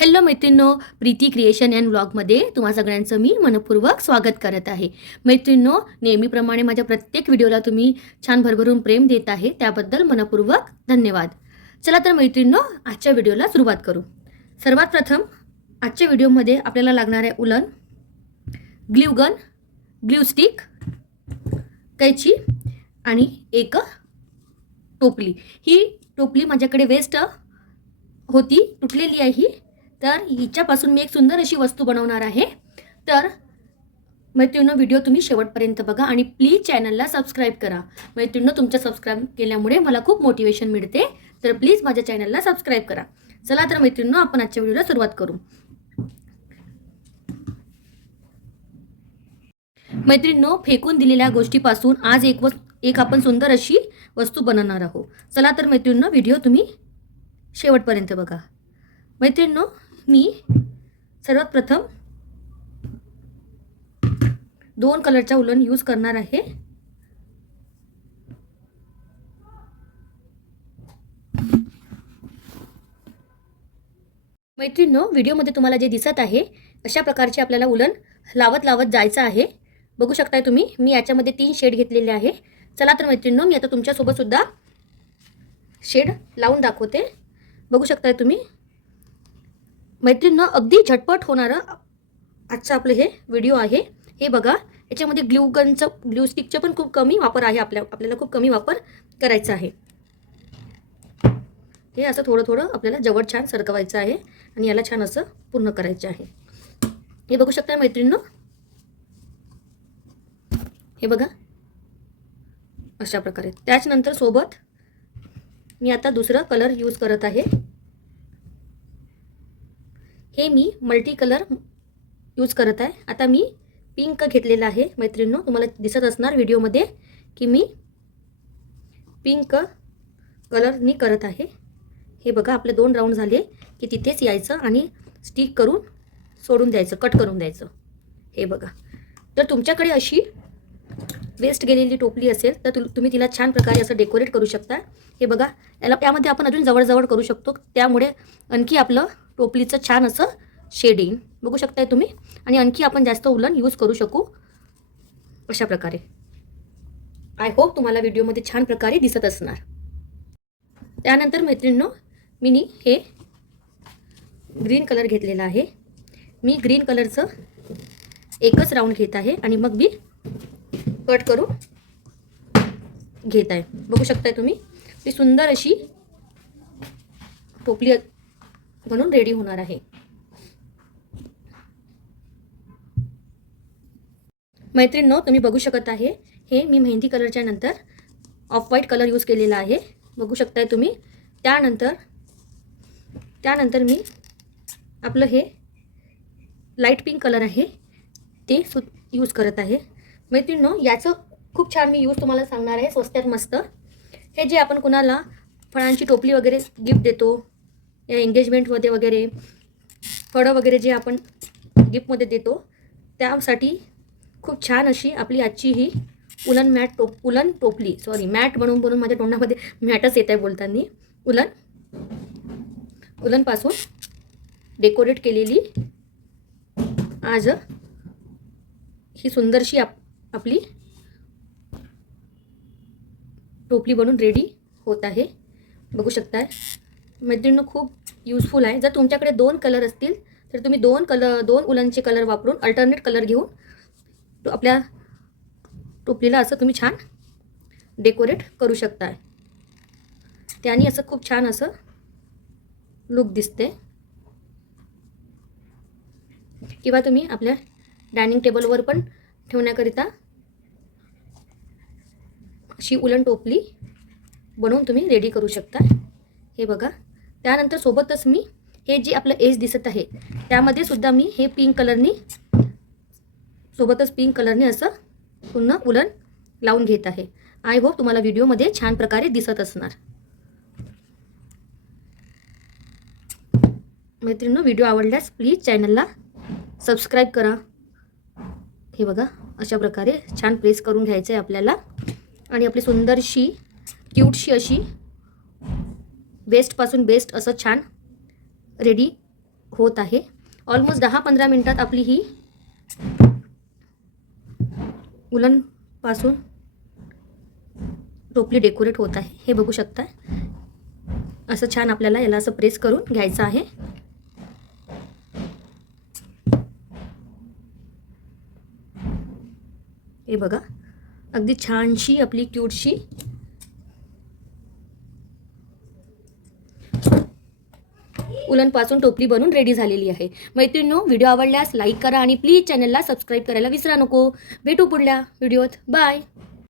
Hello मैत्रिणींनो, Preeti creation and व्लॉगमध्ये तुम्हा सगळ्यांचं मी मनपूर्वक स्वागत करत आहे. मैत्रिणींनो, नेहमीप्रमाणे माझ्या प्रत्येक व्हिडिओला तुम्ही छान भरभरून प्रेम देत आहे, त्याबद्दल मनपूर्वक धन्यवाद. चला तर मैत्रिणींनो, आजच्या व्हिडिओला सुरुवात करू. सर्वात प्रथम आजच्या व्हिडिओमध्ये आपल्याला लागणार आहे उलन, ग्ल्यू गन, ग्ल्यू स्टिक, कैची आणि एक टोपली. ही टोपली माझ्याकडे वेस्ट होती, तुटलेली आहे ही. तर हिच्यापासून मी एक सुंदर अशी वस्तू बनवणार आहे. तर मैत्रिणींनो, व्हिडिओ तुम्ही शेवटपर्यंत बघा आणि प्लीज चॅनलला सबस्क्राईब करा. मैत्रिणींनो, तुमच्या सबस्क्राईब केल्यामुळे मला खूप मोटिवेशन मिळते, तर प्लीज माझ्या चॅनलला सबस्क्राईब करा. चला तर मैत्रिणींनो, आपण आजच्या व्हिडिओला सुरुवात करू. मैत्रिणींनो, फेकून दिलेल्या गोष्टीपासून आज एक आपण सुंदर अशी वस्तू बनवणार आहोत. चला तर मैत्रिणींनो, व्हिडिओ तुम्ही शेवटपर्यंत बघा. मैत्रिणींनो, मी सर्वात प्रथम 2 कलरचा उलन यूज करणार आहे. मैत्रिणींनो, व्हिडिओमध्ये तुम्हाला जे दिसत आहे अशा प्रकारचे आपल्याला उलन लावत जायचं आहे. बघू शकताय तुम्ही, मी याच्यामध्ये 3 शेड घेतलेले आहे. चला तर मैत्रिणींनो, मी आता तुमच्यासोबत सुद्धा शेड लावून दाखवते. बघू शकताय तुम्ही. मैत्रिणींनो, अगदी झटपट होणारं आजचं आपलं हे व्हिडिओ आहे. हे बघा, याच्यामध्ये ग्ल्यू स्टिकचं पण खूप कमी वापर आहे. आपल्याला खूप कमी वापर करायचा आहे. हे असं थोडं आपल्याला जवळ छान सरकवायचं आहे आणि याला छान असं पूर्ण करायचं आहे. हे बघू शकता मैत्रिणींनो, हे बघा अशा प्रकारे. त्याच्यानंतर सोबत मी आता दुसरा कलर यूज करत आहे. हे मी मल्टी कलर यूज करत आहे. आता मी पिंक घेतलेला आहे. मैत्रिणींनो, तुम्हाला दिसत असणार व्हिडिओमध्ये की मी पिंक कलरनी करत आहे. हे बघा, आपले 2 राऊंड झाले की तिथेच यायचं आणि स्टिक करून सोडून द्यायचं, कट करून द्यायचं. हे बघा. तर तुमच्याकडे अशी वेस्ट गेलेली टोपली असेल तर तुम्ही तिला छान प्रकारे असं डेकोरेट करू शकता. हे बघा, यामध्ये आपण अजून जवळ करू शकतो, त्यामुळे आणखी आपलं टोपलीचं छान असं शेड येईल. बघू शकताय तुम्ही. आणि आणखी आपण जास्त उलन यूज करू शकू अशा प्रकारे. आय होप तुम्हाला व्हिडिओमध्ये छान प्रकारे दिसत असणार. त्यानंतर मैत्रिणींनो, मी हे ग्रीन कलर घेतलेला आहे. मी ग्रीन कलरचं एकच राऊंड घेत आहे आणि मग मी कट करून घेत आहे. बघू शकताय तुम्ही. ती सुंदर अशी टोपली बनून रेडी होणार आहे. मैत्रिणींनो, तुम्ही बघू शकत आहे, हे मी मेहंदी कलरच्या नंतर ऑफ व्हाईट कलर यूज केलेला आहे. बघू शकताय तुम्ही. त्यानंतर मी आपलं हे लाईट पिंक कलर आहे ते यूज करत आहे. मैत्रिणींनो, याचं खूप छान मी यूज तुम्हाला सांगणार आहे, स्वस्त्यात मस्त. हे जे आपण कुणाला फळांची टोपली वगैरे गिफ्ट देतो, या एंगेजमेंटमध्ये वगैरे फळं वगैरे जे आपण गिफ्टमध्ये देतो, त्यासाठी खूप छान अशी आपली आजची ही उलन टोपली, मॅट बनवून माझ्या तोंडामध्ये मॅटच येत आहे बोलताना. उलनपासून डेकोरेट केलेली आज ही सुंदरशी आपली टोपली बनून रेडी होत आहे. बघू शकताय मैत्रिणींनो, खूप युजफुल आहे. जर तुमच्याकडे 2 कलर असतील तर तुम्ही 2 उलनचे कलर वापरून अल्टरनेट कलर घेऊन आपल्या टोपलीला असं तुम्ही छान डेकोरेट करू शकताय. त्याने असं खूप छान असं लुक दिसते. किंवा तुम्ही आपल्या डायनिंग टेबलवर पण ठेवण्याकरिता अशी उलन टोपली बनवून तुम्ही रेडी करू शकता. हे बघा. त्यानंतर सोबतच मी हे जे आपलं एज दिसत आहे त्यामध्ये सुद्धा मी हे पिंक कलरनी असं पुन्हा उलन लावून घेत आहे. आय होप तुम्हाला व्हिडिओमध्ये छान प्रकारे दिसत असणार. मैत्रिणींनो, व्हिडिओ आवडल्यास प्लीज चॅनलला सबस्क्राईब करा. हे बघा, अशा प्रकारे छान प्रेस करून घ्यायचं आहे आपल्याला आणि आपली सुंदरशी क्यूटशी अशी वेस्टपासून बेस्ट असं छान रेडी होत आहे. ऑलमोस्ट 10-15 मिनटात आपली ही उलनपासून टोपली डेकोरेट होत आहे. हे बघू शकता. असं छान आपल्याला याला असं प्रेस करून घ्यायचं आहे. हे बघा, अगदी छानशी आपली क्यूटशी उलनपासून टोपली बनून रेडी झालेली आहे. मैत्रिणींनो, व्हिडिओ आवडल्यास लाईक करा आणि प्लीज चॅनलला सबस्क्राईब करायला विसरा नको. भेटू पुढल्या व्हिडिओत. बाय.